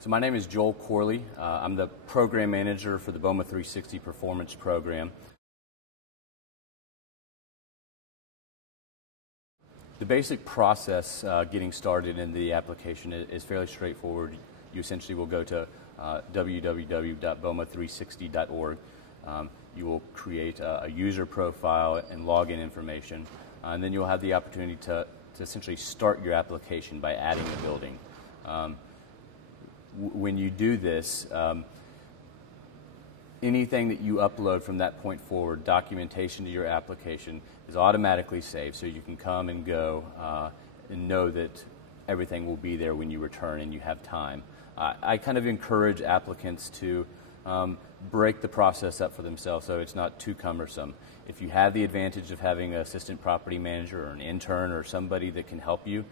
So my name is Joel Corley. I'm the program manager for the BOMA 360 Performance Program. The basic process getting started in the application is fairly straightforward. You essentially will go to www.boma360.org. You will create a user profile and login information, and then you'll have the opportunity to essentially start your application by adding a building. When you do this, anything that you upload from that point forward, documentation to your application, is automatically saved, so you can come and go and know that everything will be there when you return and you have time. I kind of encourage applicants to break the process up for themselves so it's not too cumbersome. If you have the advantage of having an assistant property manager or an intern or somebody that can help you,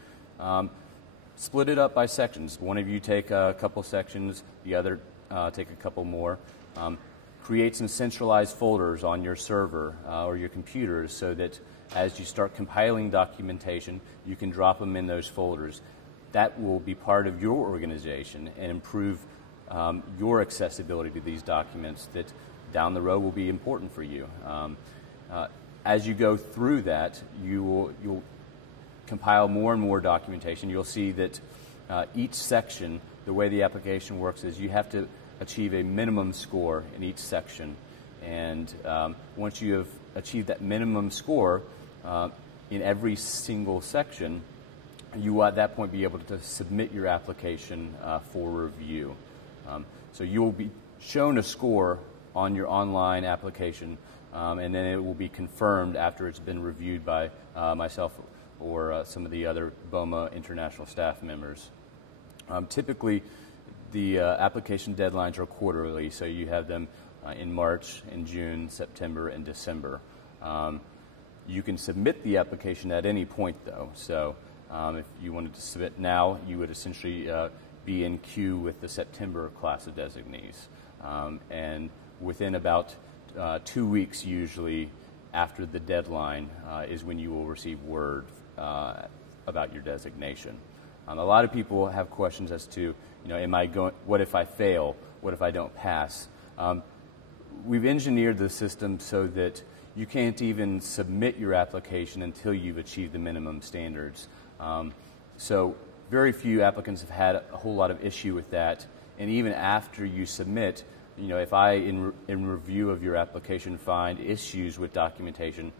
split it up by sections. One of you take a couple sections, the other take a couple more. Create some centralized folders on your server or your computers so that as you start compiling documentation, you can drop them in those folders. That will be part of your organization and improve your accessibility to these documents that down the road will be important for you. As you go through that, you'll compile more and more documentation. You'll see that each section, the way the application works is you have to achieve a minimum score in each section. And once you have achieved that minimum score in every single section, you will at that point be able to submit your application for review. So you will be shown a score on your online application, and then it will be confirmed after it's been reviewed by myself or some of the other BOMA international staff members. Typically, the application deadlines are quarterly, so you have them in March, in June, September, and December. You can submit the application at any point, though. So if you wanted to submit now, you would essentially be in queue with the September class of designees. And within about 2 weeks, usually, after the deadline, is when you will receive word about your designation. A lot of people have questions as to, what if I fail? What if I don't pass? We've engineered the system so that you can't even submit your application until you've achieved the minimum standards. So very few applicants have had a whole lot of issue with that. And even after you submit, if I, in review of your application, find issues with documentation,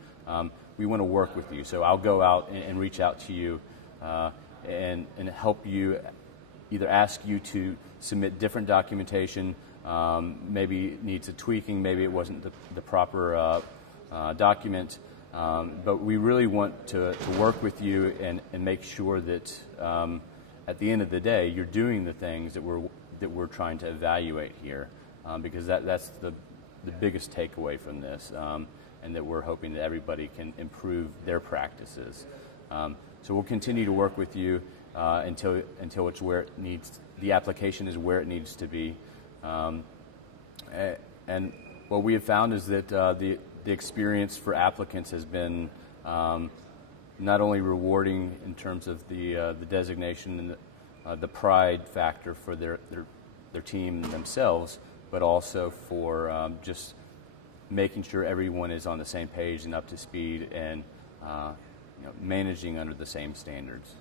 we want to work with you. So I'll go out and reach out to you and help you, either ask you to submit different documentation, maybe needs a tweaking, maybe it wasn't the proper document, but we really want to work with you and make sure that at the end of the day you're doing the things that we're trying to evaluate here, because that's the biggest takeaway from this, and that we're hoping that everybody can improve their practices. So we'll continue to work with you until it's where it needs. The application is where it needs to be, and what we have found is that the experience for applicants has been not only rewarding in terms of the designation and the pride factor for their team themselves, but also for just making sure everyone is on the same page and up to speed and managing under the same standards.